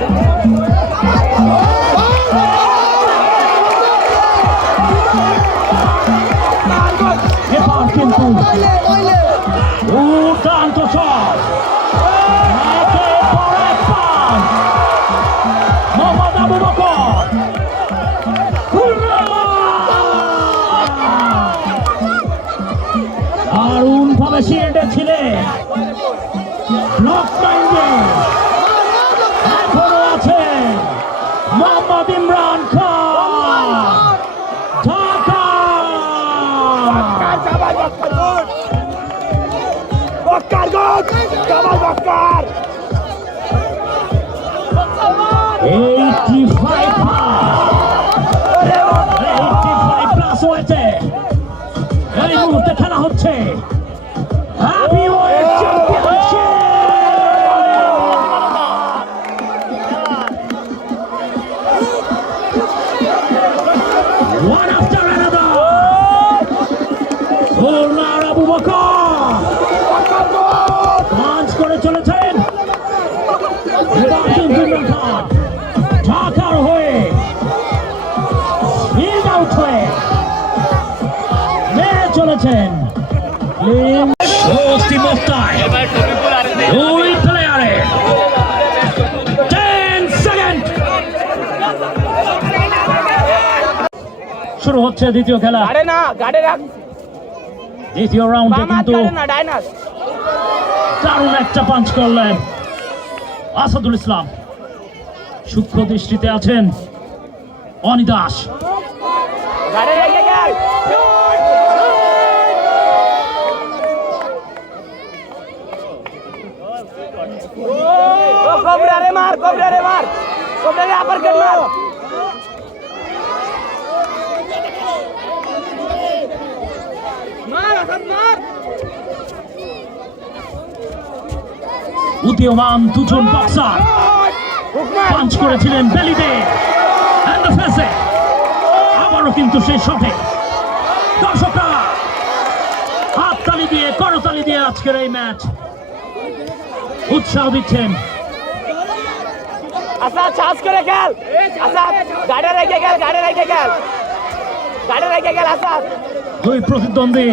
Yeah. Kamal বক্কার 85 85 plus হয়েছে এই মুহূর্তে খেলা হচ্ছে। One after another. খুলনার আবু বকর হচ্ছে দ্বিতীয় খেলা। গাড়ে না গাড়ে রাখ। দ্বিতীয় রাউন্ডে কিন্তু দারুণ একটা পাঞ্চ করলেন আসাদুল ইসলাম। সূক্ষ্ম দৃষ্টিতে আছেন অনিদাস মার কবরা রে মার। কবরা রে আপার মার আসাদ মার উদীয়মান দুজন বক্সার পাঞ্চ করেছিলেন বেলিতে। আবারও কিন্তু সেই শটে দর্শকরা হাততালি দিয়ে করতালি দিয়ে আজকের এই ম্যাচ উৎসাহ দিচ্ছেন। আসাদ চাষ করে গেল আসাদ গাড়ি রেখে গেল গাড়ি রেখে গেল গাড়ি রেখে গেল আসাদ দুই প্রতিদ্বন্দ্বী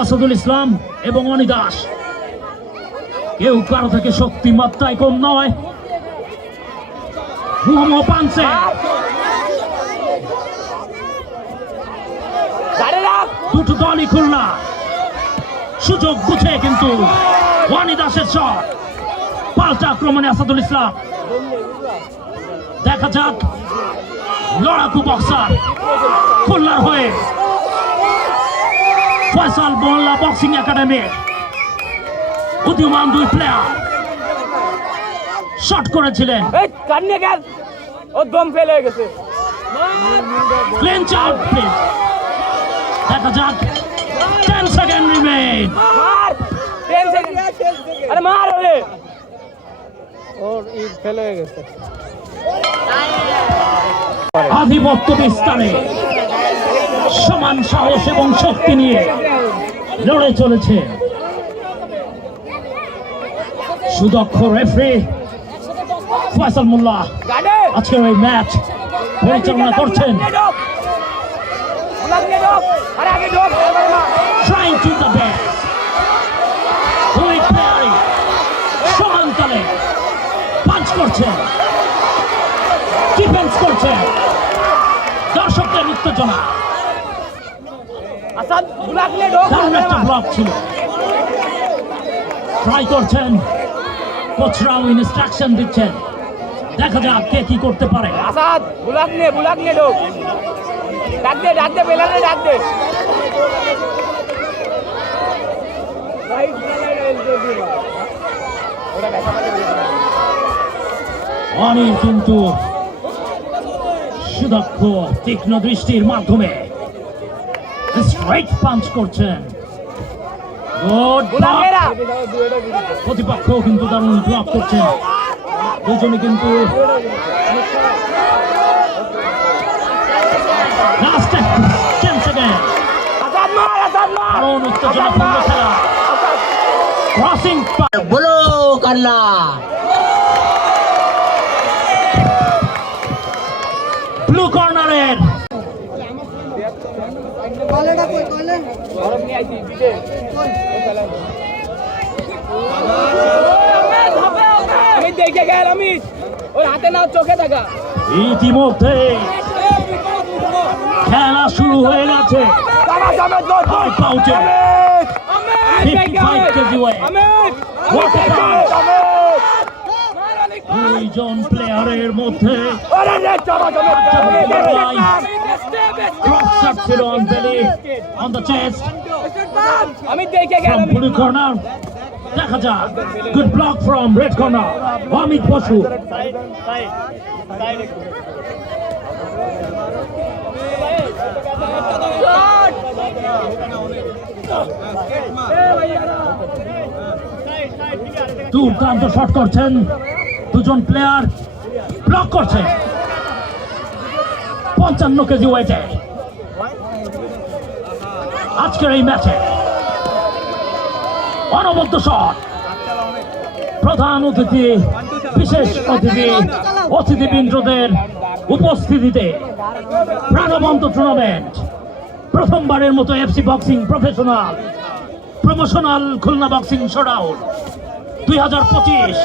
আসাদুল ইসলাম এবং অনিদাস। কেউ কারও থেকে শক্তি মাত্রায় কম নয়। মুহাম্মদ পানসে দুটো দলই খুলনা। সুযোগ বুঝে কিন্তু ওয়ানিদাসের শট। পাল্টা আক্রমণে আসাদুল ইসলাম। দেখা যাক লড়াকু বক্সার খুলনার হয়ে। Faisal Molla boxing academy. উদীয়মান দুই প্লেয়ার শট করেছিলেন। এই কান্নে গেল ও দম ফেল হয়ে গেছে। ক্লিঞ্চ আউট প্লিজ দেখা যাক। টেন সেকেন্ড রিমেইন মার! টেন সেকেন্ড আরে মার ওরে! আধিপত্য বিস্তারে সমান সাহস এবং শক্তি নিয়ে লড়ে চলেছে। সুদক্ষ রেফারি ফয়সাল মোল্লা। আজকের এই ম্যাচ পরিচালনা করছেন trying to the best দুই প্লেয়ারই সমান পাঞ্চ করছেন ডিফেন্স করছেন দর্শকদের উত্তেজনা। দারুণ একটা ব্লক ছিল। ট্রাই করছেন। কোচরাও ইনস্ট্রাকশন দিচ্ছেন। দেখা যাক কে কি করতে পারে। আসাদ গুলাব নিয়ে গুলাব নিয়ে ঢোক ডাক দে ডাক দে বেলালে ডাক দে। অনিল কিন্তু সুদক্ষ তীক্ষ্ণ দৃষ্টির মাধ্যমে স্ট্রাইট পাঞ্চ করছেন। প্রতিপক্ষ কিন্তু দারুণ ব্লক করছেন দুজনে কিন্তু ক্রসিং বলো সেকেন্ড দেখে গেল আমি ওর হাতে নাও চোখে থাকা ইতিমধ্যে খেলা শুরু হয়ে গেছে! দুইজন প্লেয়ারের মধ্যে ক্রস শট ছিল on belly on the chest আমি দেখে গেল from blue corner. দেখা যাক। Good block from red corner Amit Basu দুর্দান্ত শট করছেন দুজন প্লেয়ার ব্লক করছে পঞ্চান্ন কেজি ওয়েটে আজকের এই ম্যাচে অনবদ্য শট প্রধান অতিথি, বিশেষ অতিথি অতিথিবৃন্দদের উপস্থিতিতে প্রাণবন্ত টুর্নামেন্ট প্রথমবারের মতো FC boxing professional promotional Khulna boxing showdown দুই হাজার পঁচিশ।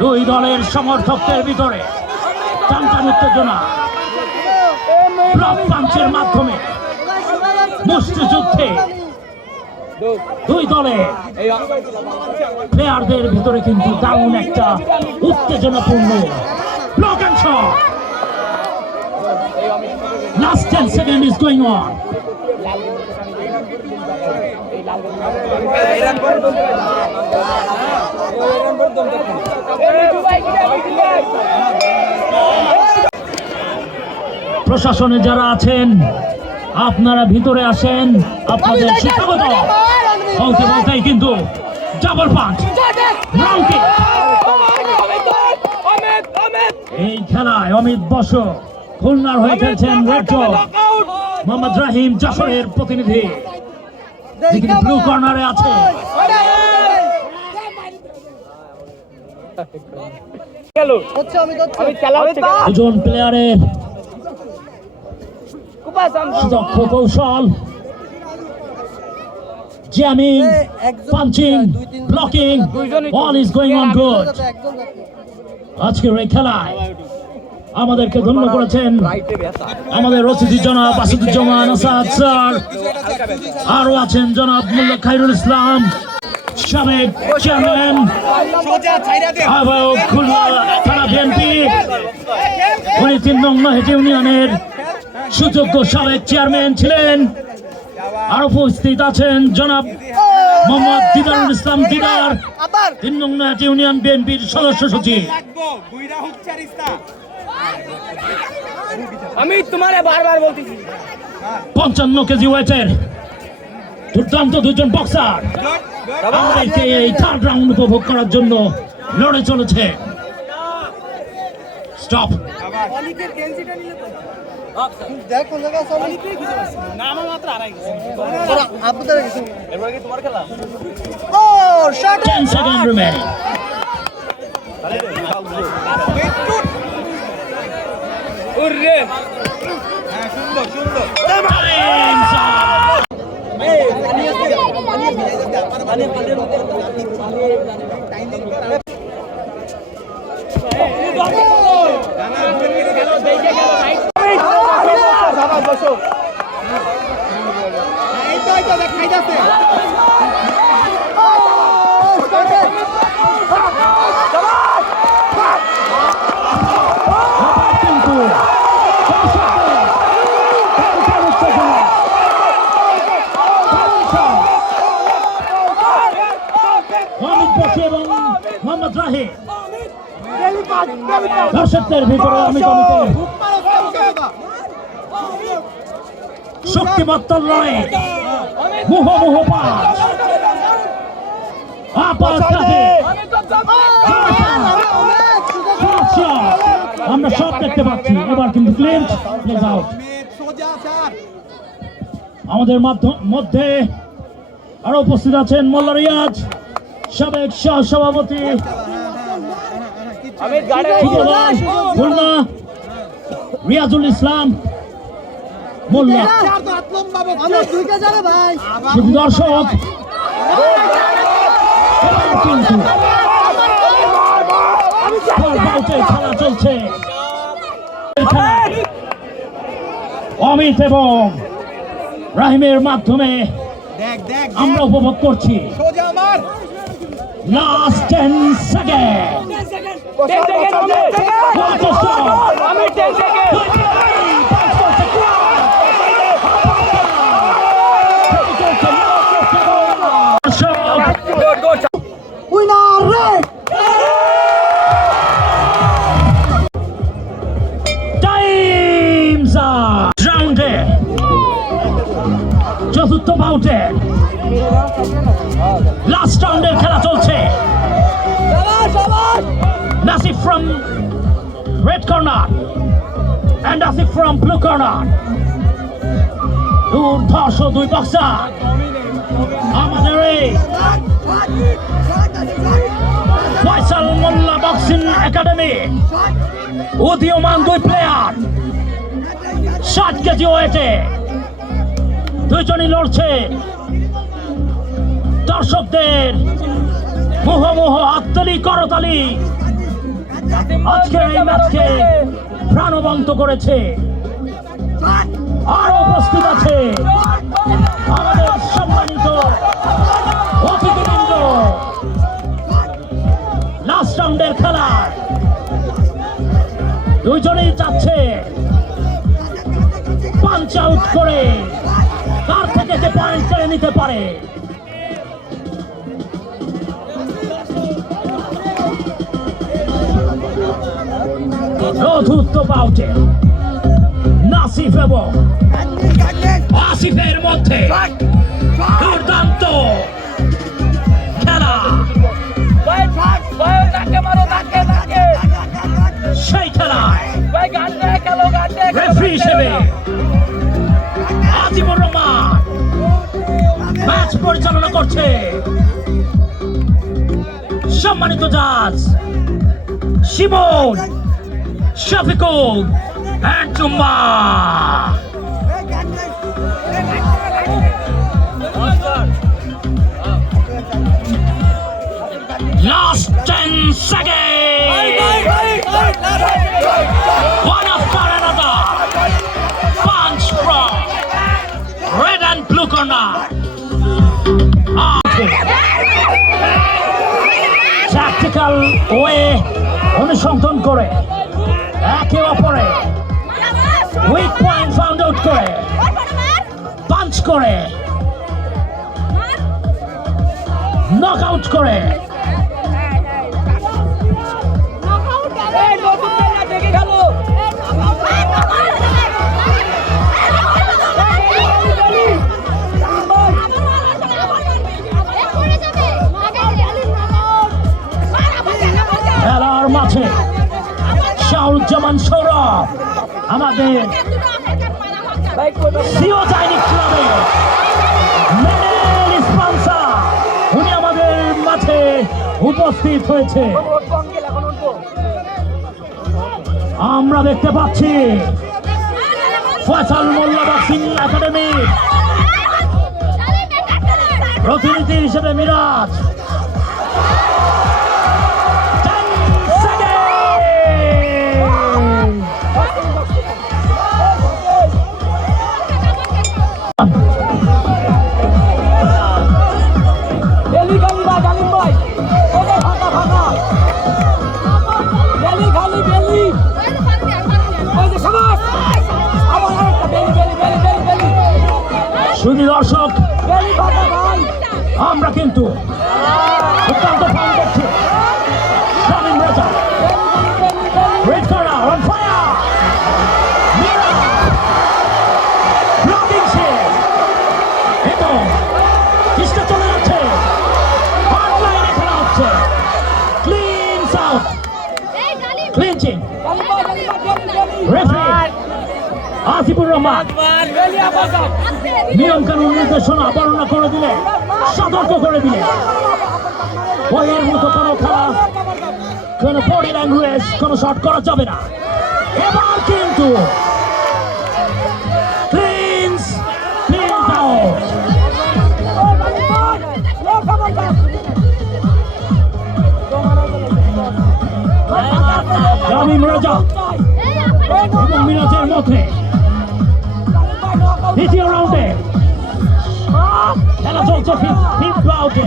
দুই দলের সমর্থকদের ভিতরে টানটান উত্তেজনা। ব্লক মাধ্যমে মুষ্টিযুদ্ধে দুই দলে প্লেয়ারদের ভিতরে কিন্তু দারুণ একটা উত্তেজনাপূর্ণ block last ten second is going on প্রশাসনে যারা আছেন আপনারা ভিতরে আসেন আপনাদের শিক্ষাগত বলতে বলতেই কিন্তু ডাবল রাউন্ড কিক এই খেলায় অমিত বসু খুলনার হয়ে খেলছেন রেড মোহাম্মদ রাহিম যশোরের প্রতিনিধি। ব্লু কর্নারে আছে। গেল হচ্ছে আমি তো আমি খেলা হচ্ছে দুজন প্লেয়ারের কুপাস দক্ষ কৌশল। Jabbing punching blocking all is going on good আজকের এই খেলায় আমাদেরকে ধন্য করেছেন। আমাদের রসিদি জনাব আসাদুজ্জামান আসাদ স্যার। আরও আছেন জনাব মোল্লা খাইরুল ইসলাম সাবেক চেয়ারম্যান আহ্বায়ক খুলনা থানা বিএনপি উনি তিন নং নহেট ইউনিয়নের সুযোগ্য সাবেক চেয়ারম্যান ছিলেন। আর উপস্থিত আছেন জনাব মোহাম্মদ দিদারুল ইসলাম দিদার তিন নং ইউনিয়ন বিএনপির সদস্য সচিব। আমি তোমারে বারবার বলতেছি। পঞ্চান্ন কেজি ওয়েটের দুর্দান্ত দুজন বক্সার আমাদেরকে এই থার্ড রাউন্ড উপভোগ করার জন্য লড়ে চলেছে। স্টপ দেখ কোন জায়গায় আছে আমি না আমার মাত্র আড়াই ওরা আপনাদের গেছে এরপর কি তোমার খেলা ও শট 10 সেকেন্ড রিমেইনিং উর্রে এই তো এই তো দেখ খাইতাছে কিন্তু অমিত বসু এবং মোহাম্মদ রাহিম দর্শকদের ভিতরে পাঁচ। আমরা সব দেখতে পাচ্ছি। এবার কিন্তু আমাদের মাধ্য- আরও উপস্থিত আছেন মোল্লা রিয়াজ, সাবেক সহ সভাপতি অমিত গাড়ি তৃতীয় বল খুলনা রিয়াজুল ইসলাম মোল্লা। দর্শক খেলা চলছে অমিত এবং রাহিমের মাধ্যমে দেখ দেখ আমরা উপভোগ করছি। সোজা last ten second Amit ten second চতুর্থ বাউটে লাস্ট রাউন্ডের খেলা চলছে। Nasif from red corner and Asif from blue corner দুর্ধর্ষ দুই বক্সার আমাদের এই ফয়সাল মোল্লা বক্সিং একাডেমি উদীয়মান দুই প্লেয়ার ষাট কেজি ওয়েটে দুইজনই লড়ছে। দর্শকদের মুহমুহ হাততালি করতালি। আজকের এই ম্যাচকে প্রাণবন্ত করেছে। আর উপস্থিত আছে আমাদের সম্মানিত অতিথিবৃন্দ। লাস্ট রাউন্ডের খেলা। দুইজনেই যাচ্ছে পাঞ্চ আউট করে তার থেকে যে পয়েন্ট কেড়ে নিতে পারে? চতুর্থ বাউটে নাসিফ এবং আসিফের মধ্যে দুর্দান্ত খেলা। সেই খেলায় রেফারি হিসেবে আজিমুর রহমান ম্যাচ পরিচালনা করছে। সম্মানিত জাজ Shimon Shafiqul and Jumma Last 10 seconds! One after another! Punch from red and blue corner! Tactical way অনুসন্ধান করে করে। নক আউট করে। খেলার মাঠে শাহুজ্জামান সৌরভ আমাদের সিও উপস্থিত হয়েছে। আমরা দেখতে পাচ্ছি ফয়সাল মোল্লা বক্সিং একাডেমি। প্রতিনিধি হিসেবে মিরাজ। 10 সেকেন্ড বেলি শুধু দর্শক আমরা কিন্তু অত্যন্ত ফান করছি। Shamim Reza red corner on fire Mira blocking সে। এবং কিসটা চলে যাচ্ছে? হার্ড লাইনে খেলা হচ্ছে। Clean south clinching Asifur Rahman. নিয়ম কানুন নির্দেশনা বর্ণনা করে দিলে সতর্ক করে দিলে। বইয়ের মতো কোনো খেলা কোন বডি ল্যাঙ্গুয়েজ কোনো শট করা যাবে না। এবার কিন্তু শামিম রাজা এবং মিরাজের মধ্যে দ্বিতীয় রাউন্ডে খেলা চলছে ফিফথ রাউন্ডে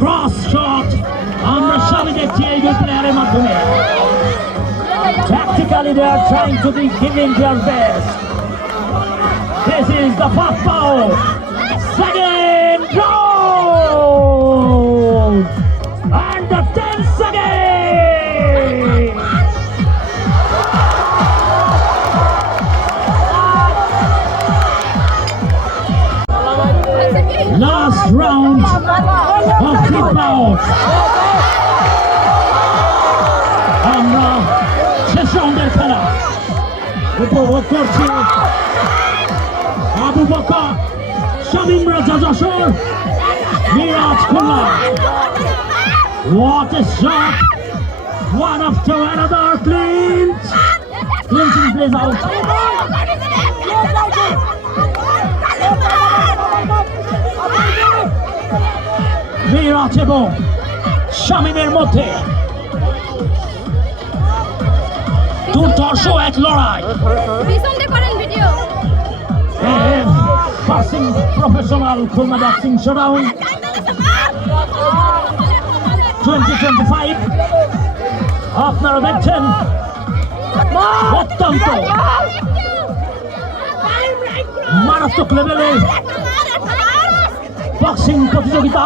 ক্রস শট আমরা সবই দেখছি এই দুই প্লেয়ারের মাধ্যমে Tactically, they are trying to be giving their best. This is the first foul. A shot! One after another, Clint! Clinton plays out. Miraj এবং শামীমের মধ্যে দুর্ধর্ষ এক লড়াই professional Khulna boxing showdown twenty twenty five আপনারা দেখছেন অত্যন্ত মারাত্মক লেভেলের বক্সিং প্রতিযোগিতা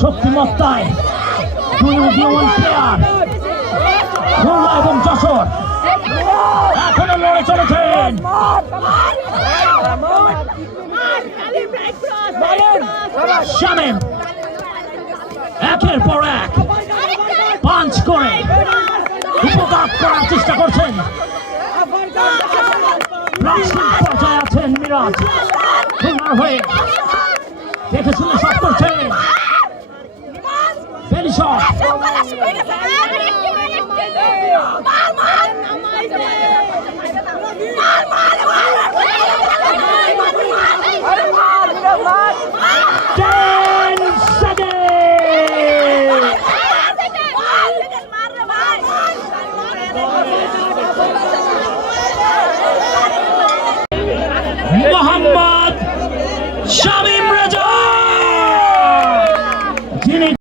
শক্তিমত্তায় দুই উদীয়মান প্লেয়ার খুলনা এবং যশোর এখনও লড়ে চলেছেন শামেম একের পর এক। পাঞ্চ করে। উপকার করার চেষ্টা করছেন। পর্যায়ে আছেন মিরাজ। খুলনার হয়ে। দেখে শুনে সব করছেন Ten